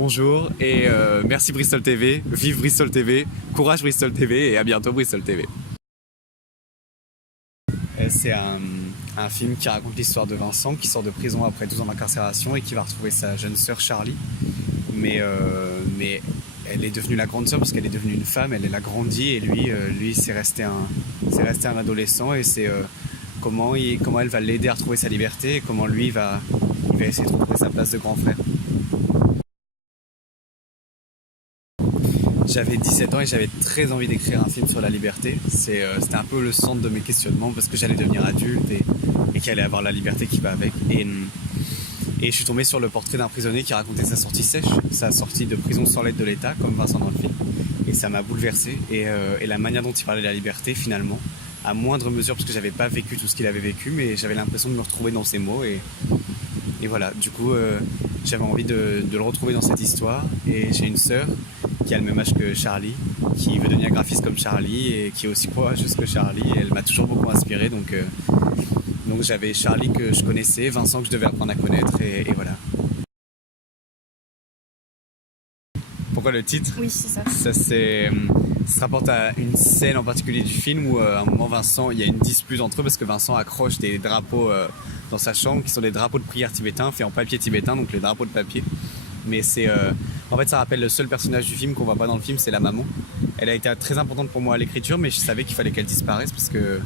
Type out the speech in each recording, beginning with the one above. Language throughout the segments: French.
bonjour et merci Bristol TV, vive Bristol TV, courage Bristol TV et à bientôt Bristol TV. C'est un film qui raconte l'histoire de Vincent qui sort de prison après 12 ans d'incarcération et qui va retrouver sa jeune sœur Charlie. Mais elle est devenue la grande sœur parce qu'elle est devenue une femme, elle a grandi et lui c'est resté un adolescent et c'est comment elle va l'aider à retrouver sa liberté et comment lui il va essayer de retrouver sa place de grand frère. J'avais 17 ans et j'avais très envie d'écrire un film sur la liberté. C'était un peu le centre de mes questionnements parce que j'allais devenir adulte et qu'il allait avoir la liberté qui va avec. Et je suis tombé sur le portrait d'un prisonnier qui racontait sa sortie sèche, sa sortie de prison sans l'aide de l'État, comme Vincent dans le film. Et ça m'a bouleversé. Et la manière dont il parlait de la liberté, finalement, à moindre mesure, parce que j'avais pas vécu tout ce qu'il avait vécu, mais j'avais l'impression de me retrouver dans ses mots. Et voilà, du coup, j'avais envie de le retrouver dans cette histoire. Et j'ai une sœur qui a le même âge que Charlie, qui veut devenir graphiste comme Charlie et qui est aussi courageuse que Charlie. Et elle m'a toujours beaucoup inspiré, donc j'avais Charlie que je connaissais, Vincent que je devais apprendre à connaître, et voilà. Pourquoi le titre? Oui, c'est ça. Ça se rapporte à une scène en particulier du film où à un moment Vincent, il y a une dispute entre eux parce que Vincent accroche des drapeaux dans sa chambre qui sont des drapeaux de prière tibétains faits en papier tibétain, donc les drapeaux de papier. Mais en fait ça rappelle le seul personnage du film qu'on voit pas dans le film, c'est la maman. Elle a été très importante pour moi à l'écriture, mais je savais qu'il fallait qu'elle disparaisse parce que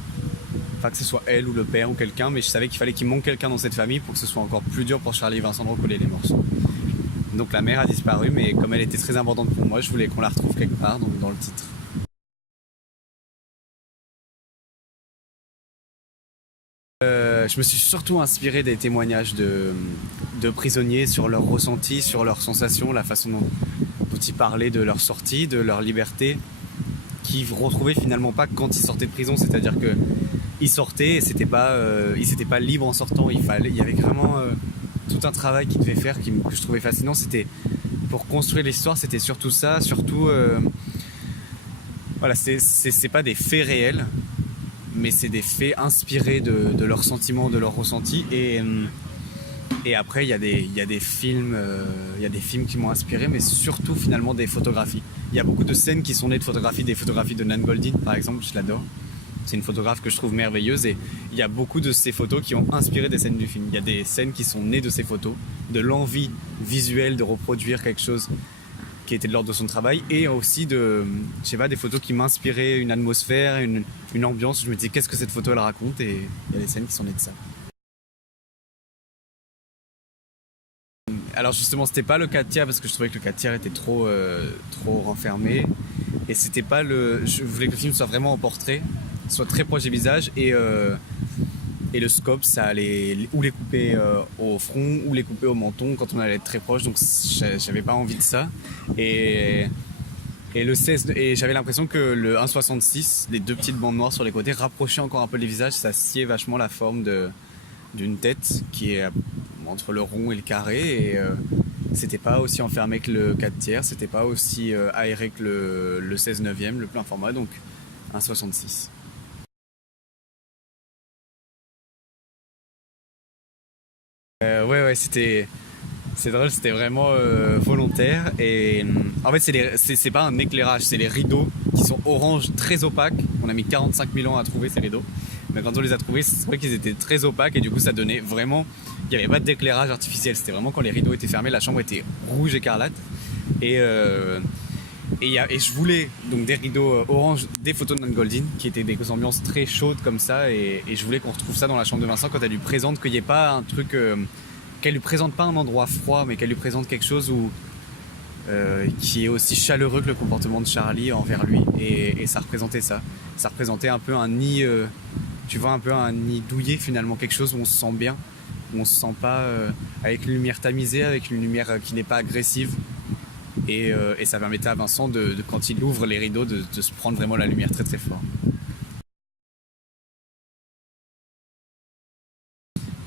ce soit elle ou le père ou quelqu'un, mais je savais qu'il fallait qu'il manque quelqu'un dans cette famille pour que ce soit encore plus dur pour Charlie et Vincent de recoller les morceaux. Donc la mère a disparu, mais comme elle était très importante pour moi, je voulais qu'on la retrouve quelque part, donc dans le titre. Je me suis surtout inspiré des témoignages de prisonniers sur leurs ressentis, sur leurs sensations, la façon dont ils parlaient de leur sortie, de leur liberté, qu'ils retrouvaient finalement pas quand ils sortaient de prison, c'est-à-dire que ils sortaient et ils n'étaient pas libres en sortant. Il y avait vraiment tout un travail qu'ils devaient faire que je trouvais fascinant. C'était pour construire l'histoire, c'était surtout ça, voilà, c'est pas des faits réels, mais c'est des faits inspirés de leurs sentiments, de leurs ressentis. Et après, il y a des films qui m'ont inspiré, mais surtout finalement des photographies. Il y a beaucoup de scènes qui sont nées de photographies, des photographies de Nan Goldin par exemple, je l'adore. C'est une photographe que je trouve merveilleuse et il y a beaucoup de ces photos qui ont inspiré des scènes du film. Il y a des scènes qui sont nées de ces photos, de l'envie visuelle de reproduire quelque chose qui était de l'ordre de son travail et aussi des photos qui m'inspiraient une atmosphère, une ambiance. Je me disais qu'est-ce que cette photo elle raconte et il y a des scènes qui sont nées de ça. Alors justement c'était pas le 4/3 parce que je trouvais que le 4/3 était trop renfermé et c'était pas je voulais que le film soit vraiment en portrait, soit très proche des visages et le scope ça allait ou les couper au front ou les couper au menton quand on allait être très proche, donc j'avais pas envie de ça et j'avais l'impression que le 1,66, les deux petites bandes noires sur les côtés rapprochaient encore un peu les visages, ça sciait vachement la forme d'une tête qui est entre le rond et le carré et c'était pas aussi enfermé que le 4/3, c'était pas aussi aéré que le 16/9, le plein format, donc 1,66. Ouais, c'est drôle, c'était vraiment volontaire et en fait c'est pas un éclairage, c'est les rideaux qui sont orange très opaques. On a mis 45 000 ans à trouver ces rideaux, mais quand on les a trouvés, c'est vrai qu'ils étaient très opaques et du coup ça donnait vraiment, il n'y avait pas d'éclairage artificiel, c'était vraiment quand les rideaux étaient fermés, la chambre était rouge écarlate et je voulais donc des rideaux orange, des photos de Nan Goldin qui étaient des ambiances très chaudes comme ça et je voulais qu'on retrouve ça dans la chambre de Vincent quand elle lui présente, qu'il n'y ait pas un truc qu'elle lui présente pas un endroit froid mais qu'elle lui présente quelque chose qui est aussi chaleureux que le comportement de Charlie envers lui et ça représentait ça représentait un peu un nid tu vois, un peu un nid douillet finalement, quelque chose où on se sent bien, où on se sent pas avec une lumière tamisée, avec une lumière qui n'est pas agressive et ça permettait à Vincent quand il ouvre les rideaux de se prendre vraiment la lumière très très fort.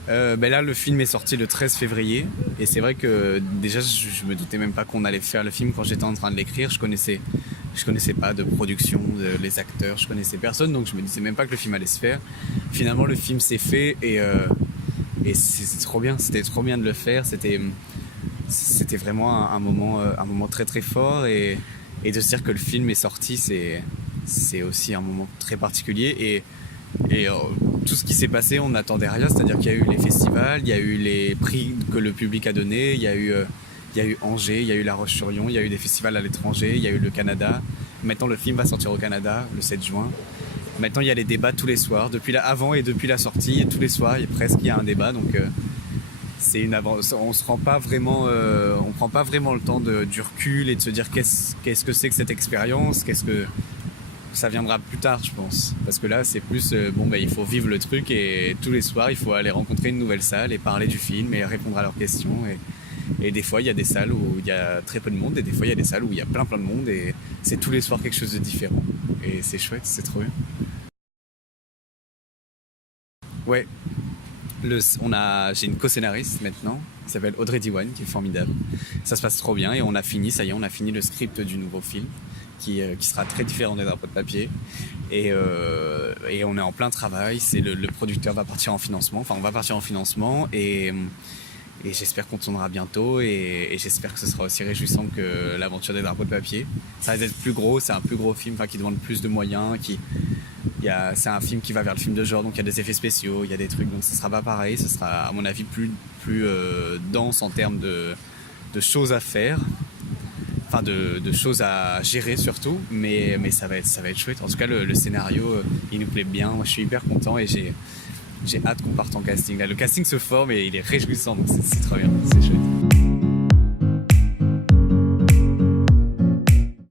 Là le film est sorti le 13 février et c'est vrai que déjà je me doutais même pas qu'on allait faire le film quand j'étais en train de l'écrire. Je connaissais pas de production, les acteurs, je connaissais personne, donc je me disais même pas que le film allait se faire. Finalement le film s'est fait et c'est trop bien, c'était trop bien de le faire. c'était vraiment un moment très très fort et de se dire que le film est sorti, c'est aussi un moment très particulier et tout ce qui s'est passé, on n'attendait rien, c'est-à-dire qu'il y a eu les festivals, il y a eu les prix que le public a donnés, il y a eu Angers, il y a eu La Roche-sur-Yon, il y a eu des festivals à l'étranger, il y a eu le Canada. Maintenant, le film va sortir au Canada le 7 juin. Maintenant, il y a les débats tous les soirs, avant et depuis la sortie, tous les soirs, il y a un débat, donc c'est une avance. On se rend pas vraiment, on prend pas vraiment le temps du recul et de se dire qu'est-ce que c'est que cette expérience, qu'est-ce que ça viendra plus tard, je pense. Parce que là, c'est plus, il faut vivre le truc et tous les soirs, il faut aller rencontrer une nouvelle salle et parler du film et répondre à leurs questions. Et des fois, il y a des salles où il y a très peu de monde et des fois, il y a des salles où il y a plein de monde et c'est tous les soirs quelque chose de différent. Et c'est chouette, c'est trop bien. Ouais, j'ai une co-scénariste maintenant qui s'appelle Audrey Diwan, qui est formidable. Ça se passe trop bien et on a fini, ça y est, on a fini le script du nouveau film qui sera très différent des drapeaux de papier. Et on est en plein travail. Le producteur va partir en financement, enfin on va partir en financement et j'espère qu'on tournera bientôt et j'espère que ce sera aussi réjouissant que l'aventure des drapeaux de papier. Ça va être plus gros, c'est un plus gros film qui demande plus de moyens, c'est un film qui va vers le film de genre, donc il y a des effets spéciaux, il y a des trucs, donc ce sera pas pareil, ce sera à mon avis plus dense en termes de choses à faire, enfin de choses à gérer surtout, mais ça va être chouette. En tout cas le scénario il nous plaît bien, moi je suis hyper content et j'ai hâte qu'on parte en casting. Là, le casting se forme et il est réjouissant, donc c'est trop bien, c'est chouette.